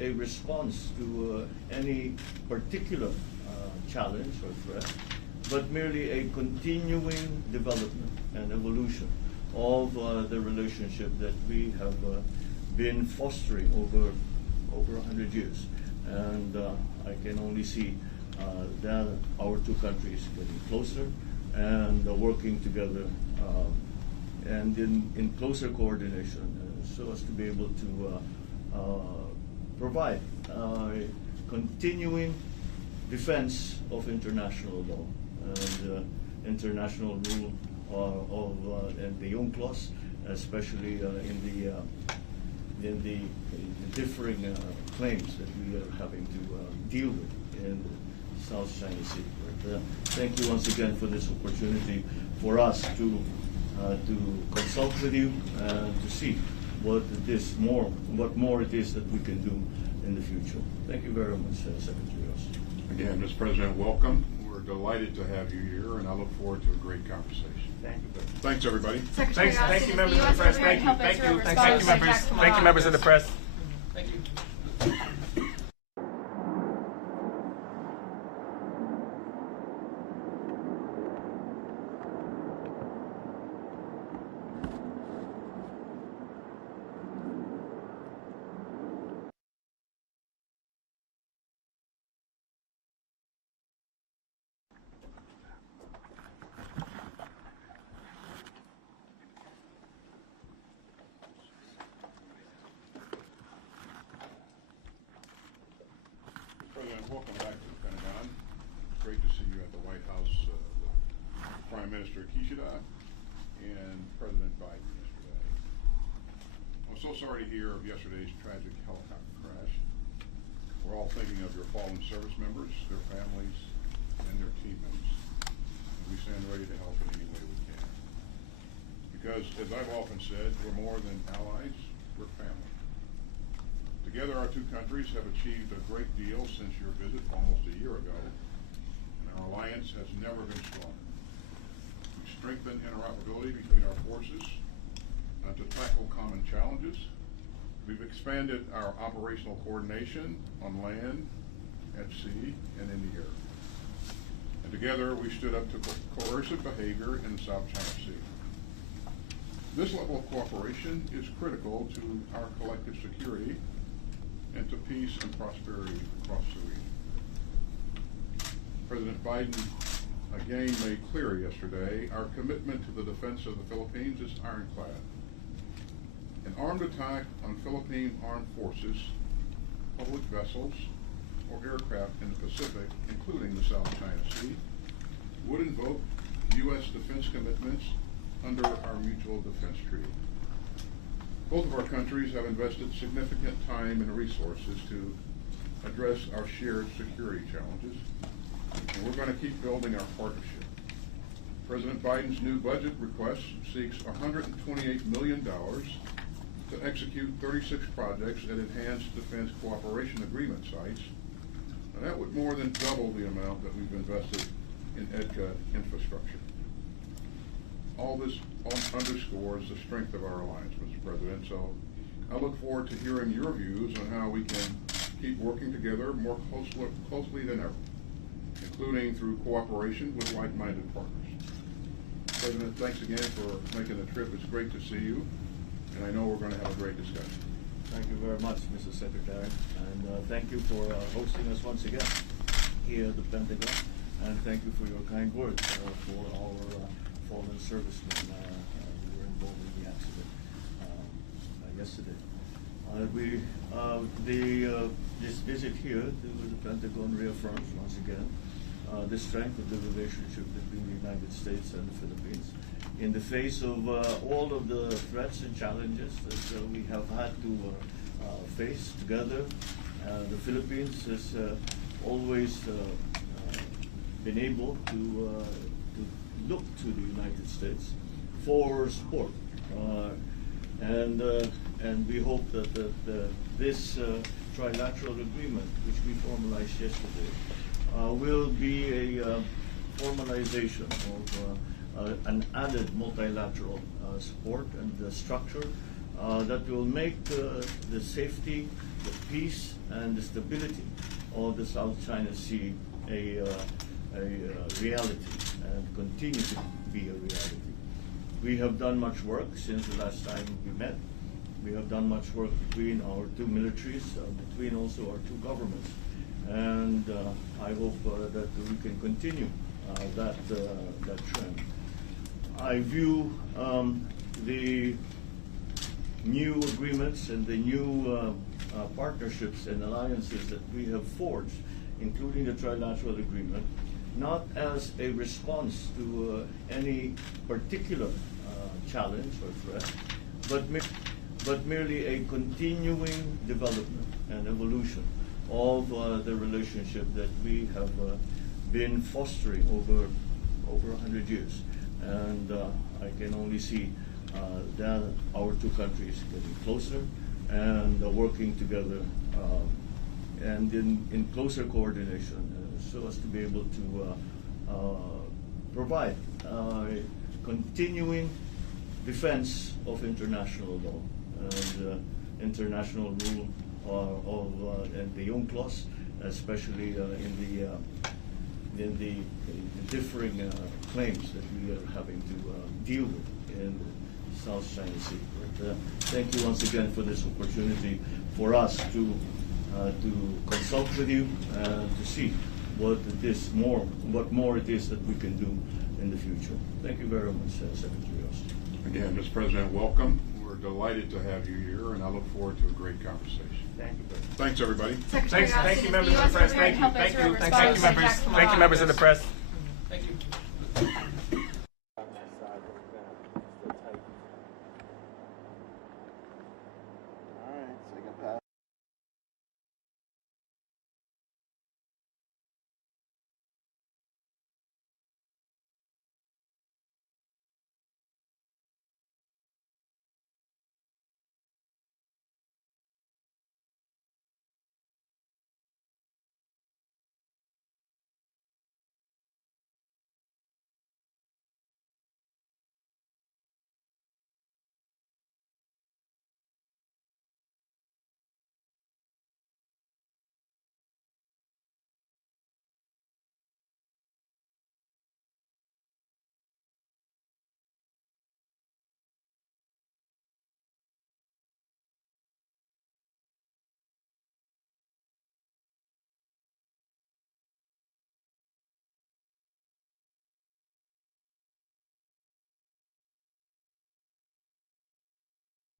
a response to any particular challenge or threat, but merely a continuing development and evolution of the relationship that we have been fostering over 100 years. And I can only see that our two countries getting closer and working together and in closer coordination so as to be able to provide continuing defense of international law and international rule and the UNCLOS, especially in the differing claims that we are having to deal with in the South China Sea. But, thank you once again for this opportunity for us to consult with you and to see what more it is that we can do in the future. Thank you very much, Secretary Austin. Again, Mr. President, welcome. We're delighted to have you here, and I look forward to a great conversation. Thank you. Thanks, everybody. Thank you, members of the press. Thank you, members of the press. Thank you. President, welcome back to the Pentagon. It's great to see you at the White House with Prime Minister Kishida and President Biden yesterday. I'm so sorry to hear of yesterday's tragic helicopter crash. We're all thinking of your fallen service members, their families, and their team members. We stand ready to help in any way we can. Because, as I've often said, we're more than allies, we're family. Together, our two countries have achieved a great deal since your visit almost a year ago, and our alliance has never been stronger. We've strengthened interoperability between our forces to tackle common challenges. We've expanded our operational coordination on land, at sea, and in the air. And together, we stood up to coercive behavior in the South China Sea. This level of cooperation is critical to our collective security and to peace and prosperity across the region. President Biden again made clear yesterday our commitment to the defense of the Philippines is ironclad. An armed attack on Philippine armed forces, public vessels, or aircraft in the Pacific, including the South China Sea, would invoke U.S. defense commitments under our Mutual Defense Treaty. Both of our countries have invested significant time and resources to address our shared security challenges, and we're going to keep building our partnership. President Biden's new budget request seeks $128 million to execute 36 projects at enhanced defense cooperation agreement sites, and that would more than double the amount that we've invested in EDCA infrastructure. All this underscores the strength of our alliance, Mr. President, so I look forward to hearing your views on how we can keep working together more closely than ever, including through cooperation with like-minded partners. President, thanks again for making the trip. It's great to see you, and I know we're going to have a great discussion. Thank you very much, Mr. Secretary, and thank you for hosting us once again here at the Pentagon, and thank you for your kind words for our fallen servicemen who were involved in the accident yesterday. This visit here to the Pentagon reaffirms once again the strength of the relationship between the United States and the Philippines in the face of all of the threats and challenges that we have had to face together. The Philippines has always been able to look to the United States for support, and we hope that this trilateral agreement, which we formalized yesterday, will be a formalization of an added multilateral support and structure that will make the safety, the peace, and the stability of the South China Sea a reality and continue to be a reality. We have done much work since the last time we met. We have done much work between our two militaries, between also our two governments, and I hope that we can continue that trend. I view the new agreements and the new partnerships and alliances that we have forged, including the trilateral agreement, not as a response to any particular challenge or threat, but merely a continuing development and evolution of the relationship that we have been fostering over 100 years. And I can only see that our two countries getting closer and working together and in closer coordination so as to be able to provide continuing defense of international law and international rule of the UNCLOS, especially in the differing claims that we are having to deal with in the South China Sea. But, thank you once again for this opportunity for us to consult with you and to see what more it is that we can do in the future. Thank you very much, Secretary Austin. Again, Mr. President, welcome. We're delighted to have you here, and I look forward to a great conversation. Thank you. Thanks, everybody. Thank you, members of the press. Thank you, members of the press.